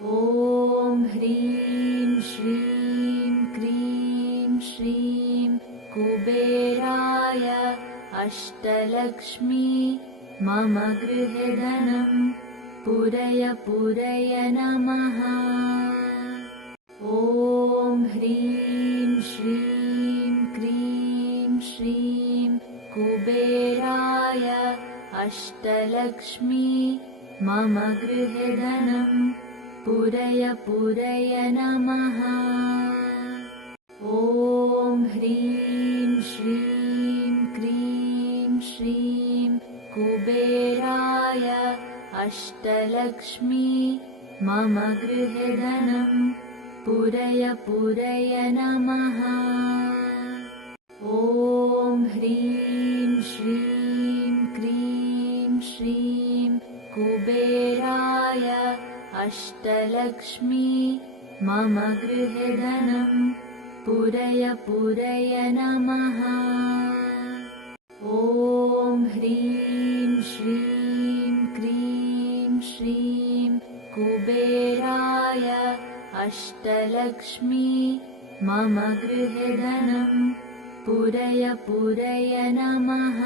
ॐ ह्रीं श्रीं क्रीं श्रीं कुबेराय अष्टलक्ष्मी मम गृहे धनं पूरय पूरय नमः। ॐ ह्रीं श्रीं क्रीं श्रीं कुबेराय अष्टलक्ष्मी मम गृहे धनं पूरय पूरय नमः। ॐ ह्रीं श्रीं क्रीं श्रीं कुबेराय अष्टलक्ष्मी मम गृहे धनं पूरय पूरय नमः। ॐ ह्रीं श्रीं क्रीं श्रीं कुबेराय अष्टलक्ष्मी मम गृहे धनं पूरय पूरय नमः। ॐ ह्रीं श्रीं क्रीं श्रीं कुबेराय अष्टलक्ष्मी मम गृहे धनं पूरय पूरय नमः।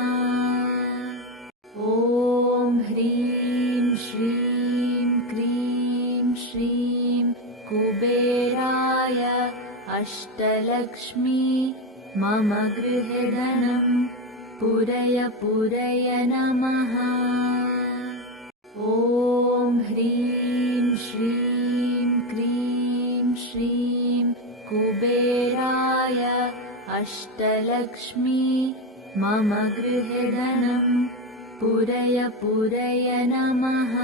ॐ ह्रीं श्रीं क्रीं श्रीं कुबेराय अष्टलक्ष्मी मम गृहे धनं पूरय पूरय नमः। ॐ ह्रीं श्रीं क्रीं श्रीं कुबेराय अष्टलक्ष्मी मम गृहे धनं पूरय पूरय नमः।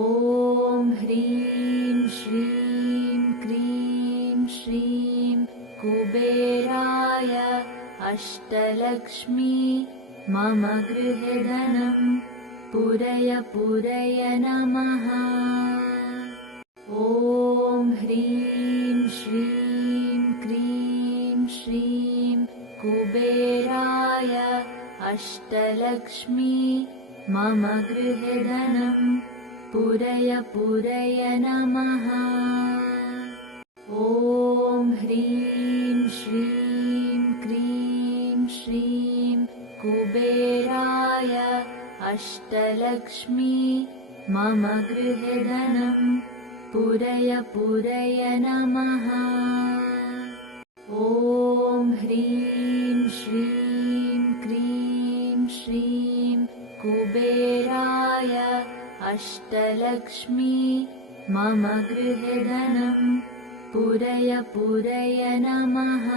ॐ ह्रीं श्रीं क्रीं श्रीं कुबेराय अष्टलक्ष्मी मम गृहे धनं पूरय पूरय नमः। ॐ ह्रीं श्रीं क्रीं श्रीं कुबेराय अष्टलक्ष्मी मम गृहे धनं पूरय पूरय नमः। ॐ ह्रीं श्रीं क्रीं श्रीं कुबेराय अष्टलक्ष्मी मम गृहे धनं पूरय पूरय नमः। ॐ ह्रीं श्रीं क्रीं श्रीं कुबेराय अष्टलक्ष्मी मम गृहे धनं पूरय पूरय नमः।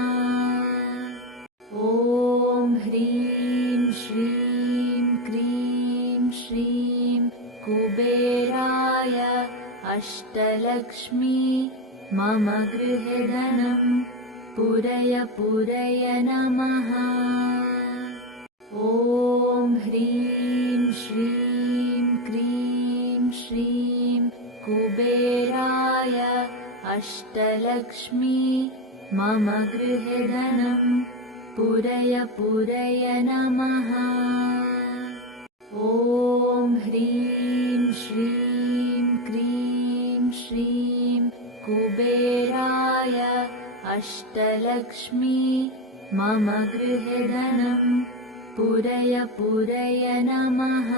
ॐ ह्रीं श्रीं क्रीं श्रीं कुबेराय अष्टलक्ष्मी मम गृहे धनं पूरय पूरय नमः। ॐ ह्रीं श्रीं क्रीं श्रीं कुबेराय अष्टलक्ष्मी मम गृहे धनं पूरय पूरय नमः। ॐ ह्रीं श्रीं क्रीं श्रीं कुबेराय अष्टलक्ष्मी मम गृहे धनं पूरय पूरय नमः।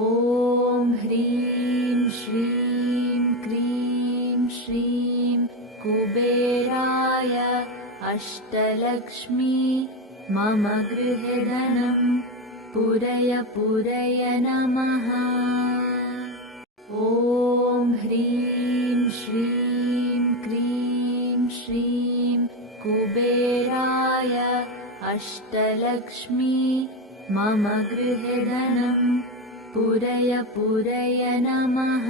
ॐ ह्रीं श्रीं क्रीं श्रीं कुबेराय अष्टलक्ष्मी मम गृहे धनं पूरय पूरय नमः। ॐ ह्रीं श्रीं क्रीं श्रीं कुबेराय अष्टलक्ष्मी मम गृहे धनं पूरय पूरय नमः।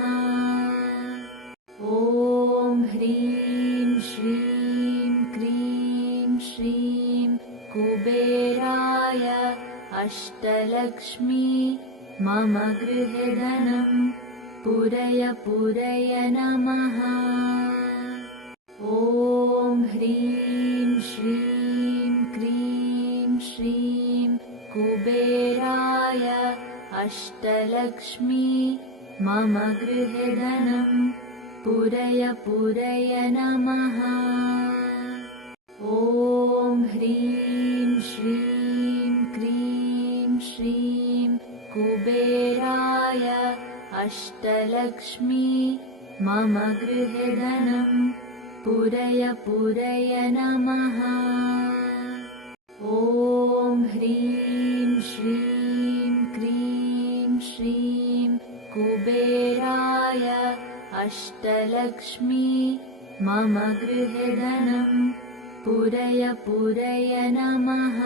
ॐ ह्रीं श्रीं क्रीं श्रीं कुबेराय अष्टलक्ष्मी मम गृहे धनं पूरय पूरय नमः। ॐ ह्रीं श्रीं क्रीं श्रीं कुबेराय अष्टलक्ष्मी मम गृहे धनं पूरय पूरय नमः। ॐ ह्रीं श्रीं क्रीं श्रीं कुबेराय अष्टलक्ष्मी मम गृहे धनं पूरय पूरय नमः। ॐ ह्रीं श्रीं क्रीं श्रीं कुबेराय अष्टलक्ष्मी मम गृहे धनं पूरय पूरय नमः।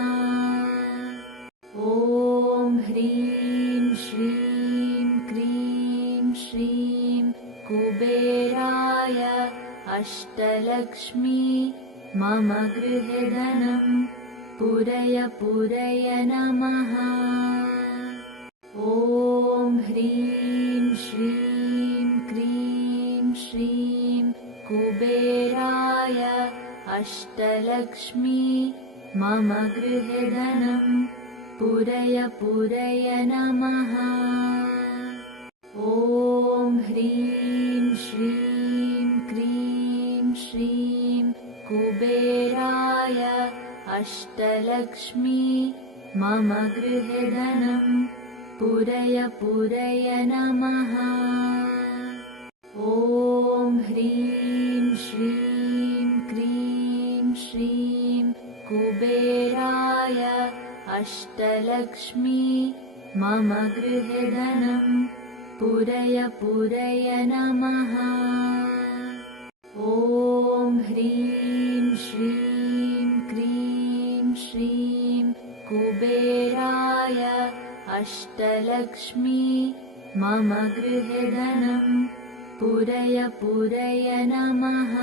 ॐ ह्रीं श्रीं क्रीं श्रीं कुबेराय अष्टलक्ष्मी मम गृहे धनं पूरय पूरय नमः। ॐ ह्रीं श्रीं क्रीं श्रीं कुबेराय अष्टलक्ष्मी मम गृहे धनं पूरय पूरय नमः। ॐ ह्रीं श्रीं क्रीं श्रीं कुबेराय अष्टलक्ष्मी मम गृहे धनं पूरय पूरय नमः। ॐ ह्रीं श्रीं क्रीं श्रीं कुबेराय अष्टलक्ष्मी मम गृहे धनं पूरय पूरय नमः। ॐ ह्रीं श्रीं क्रीं श्रीं कुबेराय अष्टलक्ष्मी मम गृहे धनं पूरय पूरय नमः।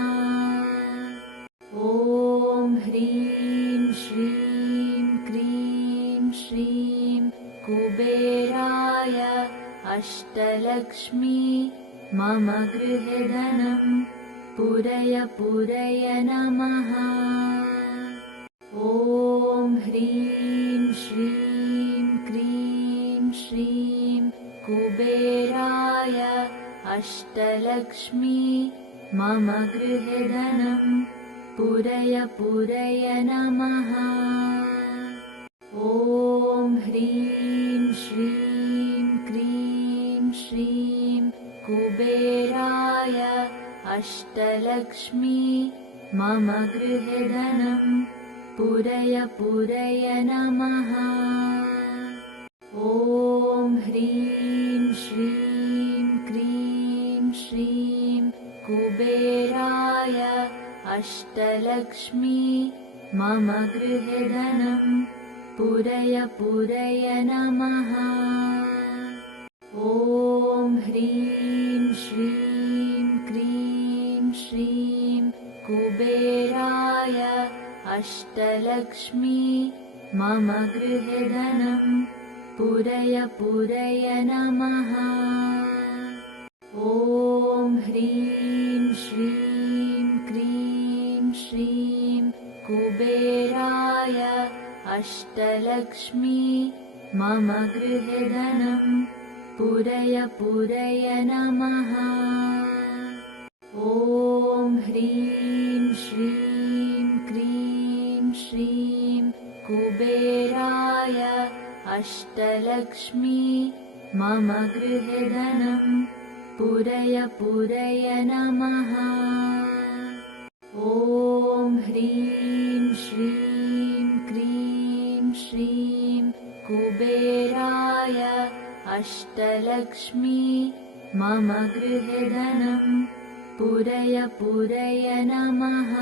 ॐ ह्रीं श्रीं क्रीं श्रीं कुबेराय अष्टलक्ष्मी मम गृहे धनं पूरय पूरय नमः। ॐ ह्रीं श्रीं क्रीं श्रीं कुबेराय अष्टलक्ष्मी मम गृहे धनं पूरय पूरय नमः। ॐ ह्रीं श्रीं क्रीं श्रीं कुबेराय अष्टलक्ष्मी मम गृहे धनं पूरय पूरय नमः। ॐ ह्रीं श्रीं क्रीं श्रीं कुबेराय अष्टलक्ष्मी मम गृहे धनं पूरय पूरय नमः। ॐ ह्रीं श्रीं क्रीं श्रीं कुबेराय अष्टलक्ष्मी मम गृहे धनं पूरय पूरय नमः। ॐ ह्रीं श्रीं क्रीं श्रीं कुबेराय अष्टलक्ष्मी मम गृहे धनं पूरय पूरय नमः। ॐ ह्रीं श्रीं क्रीं श्रीं कुबेराय अष्टलक्ष्मी मम गृहे धनं पूरय पूरय नमः। ॐ ह्रीं श्रीं क्रीं श्रीं कुबेराय अष्टलक्ष्मी मम गृहे धनं पूरय पूरय नमः।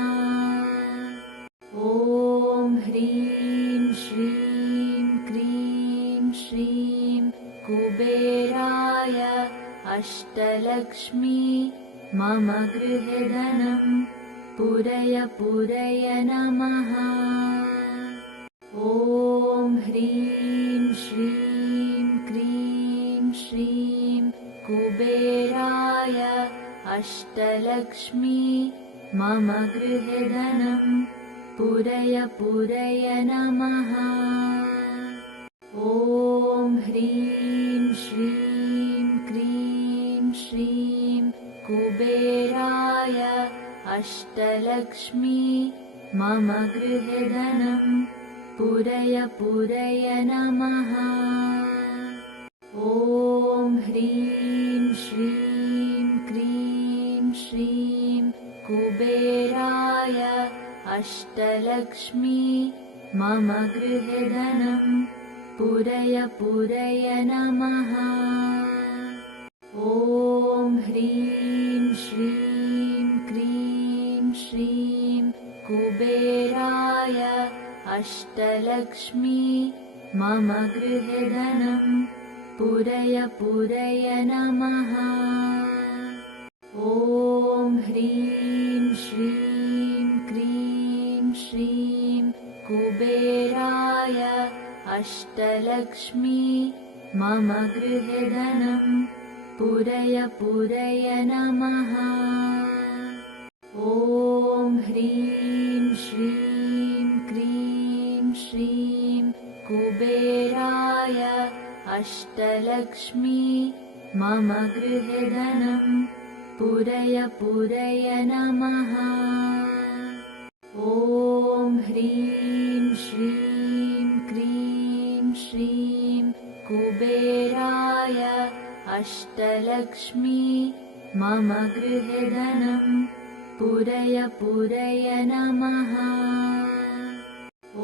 ॐ ह्रीं श्रीं क्रीं श्रीं कुबेराय अष्टलक्ष्मी मम गृहे धनं पूरय पूरय नमः। ॐ ह्रीं श्रीं क्रीं श्रीं कुबेराय अष्टलक्ष्मी मम गृहे धनं पूरय पूरय नमः। ॐ ह्रीं श्रीं क्रीं श्रीं कुबेराय अष्टलक्ष्मी मम गृहे धनं पूरय पूरय नमः। ॐ ह्रीं श्रीं क्रीं श्रीं कुबेराय अष्टलक्ष्मी मम गृहे धनं पूरय पूरय नमः। ॐ ह्रीं श्रीं क्रीं श्रीं कुबेराय अष्टलक्ष्मी मम गृहे धनं पूरय पूरय नमः। ॐ ह्रीं श्रीं क्रीं श्रीं कुबेराय अष्टलक्ष्मी मम गृहे धनं पूरय पूरय नमः। ॐ ह्रीं श्रीं क्रीं श्रीं कुबेराय अष्टलक्ष्मी मम गृहे धनं पूरय पूरय नमः। ॐ ह्रीं श्रीं क्रीं श्रीं कुबेराय अष्टलक्ष्मी मम गृहे धनं पूरय पूरय नमः।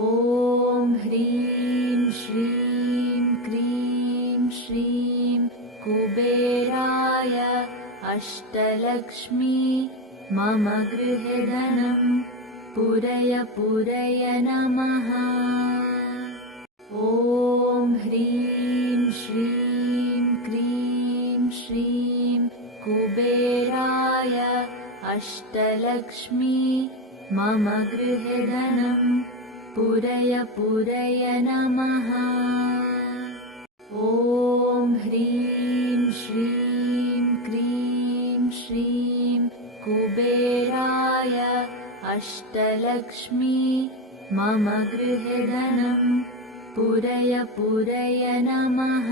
ॐ ह्रीं श्रीं क्रीं श्रीं कुबेराय अष्टलक्ष्मी मम गृहे धनं पूरय पूरय नमः। ॐ ह्रीं श्रीं क्रीं श्रीं कुबेराय अष्टलक्ष्मी मम गृहे धनं पूरय पूरय नमः। ॐ ह्रीं श्रीं क्रीं श्रीं कुबेराय अष्टलक्ष्मी मम गृहे धनं पूरय पूरय नमः।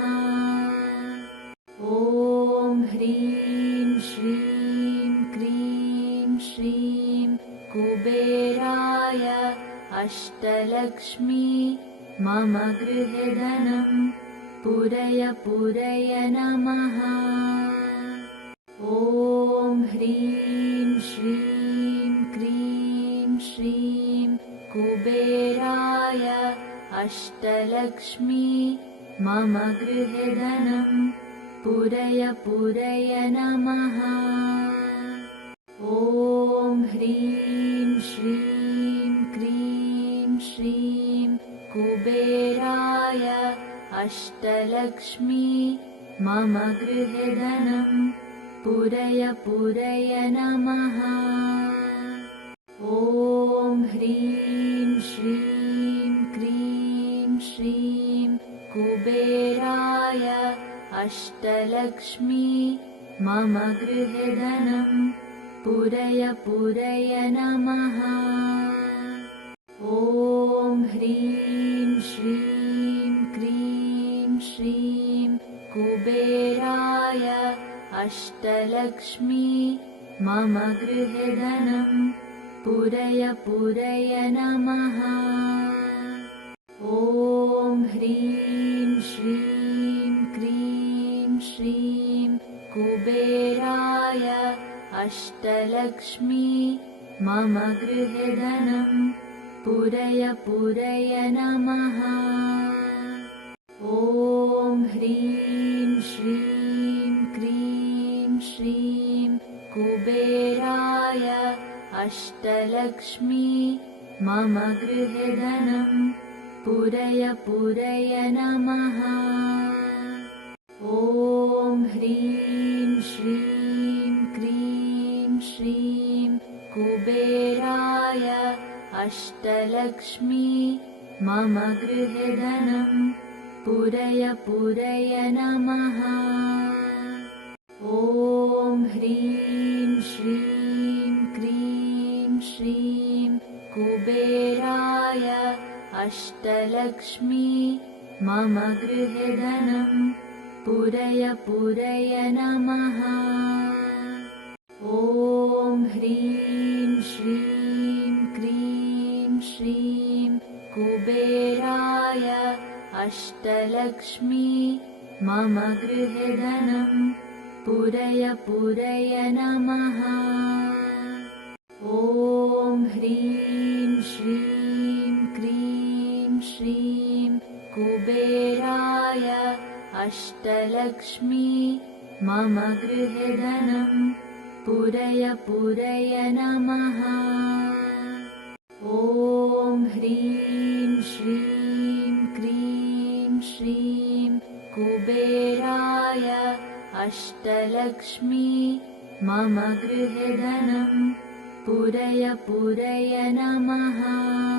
ॐ ह्रीं श्रीं क्रीं श्रीं कुबेराय अष्टलक्ष्मी मम गृहे धनं पूरय पूरय नमः। ॐ ह्रीं श्रीं क्रीं श्रीं कुबेराय अष्टलक्ष्मी मम गृहे धनं पूरय पूरय नमः। ॐ ह्रीं श्रीं क्रीं श्रीं कुबेराय अष्टलक्ष्मी मम गृहे धनं पूरय पूरय नमः। ॐ ह्रीं श्रीं क्रीं श्रीं कुबेराय अष्टलक्ष्मी मम गृहे धनं पूरय पूरय नमः। ॐ ह्रीं श्रीं क्रीं श्रीं कुबेराय अष्टलक्ष्मी मम गृहे धनं पूरय पूरय नमः। ॐ ह्रीं श्रीं क्रीं श्रीं कुबेराय अष्टलक्ष्मी मम गृहे धनं पूरय पूरय नमः। ॐ ह्रीं श्रीं क्रीं श्रीं कुबेराय अष्टलक्ष्मी मम गृहे धनं पूरय पूरय नमः। ॐ ह्रीं श्रीं क्रीं श्रीं कुबेराय अष्टलक्ष्मी मम गृहे धनं पूरय पूरय नमः। ॐ ह्रीं श्रीं क्रीं श्रीं कुबेराय अष्टलक्ष्मी मम गृहे धनं पुरय पुरय नमः। ॐ ह्रीं श्रीं क्रीं श्रीं कुबेराय अष्टलक्ष्मी मम गृहे धनं पुरय पुरय नमः। ॐ ह्रीं श्रीं क्रीं श्रीं कुबेराय अष्टलक्ष्मी मम गृहे धनं पुरय पुरय नमः। ॐ ह्रीं श्रीं क्रीं श्रीं कुबेराय अष्टलक्ष्मी मम गृहे धनं पुरय पुरय नमः।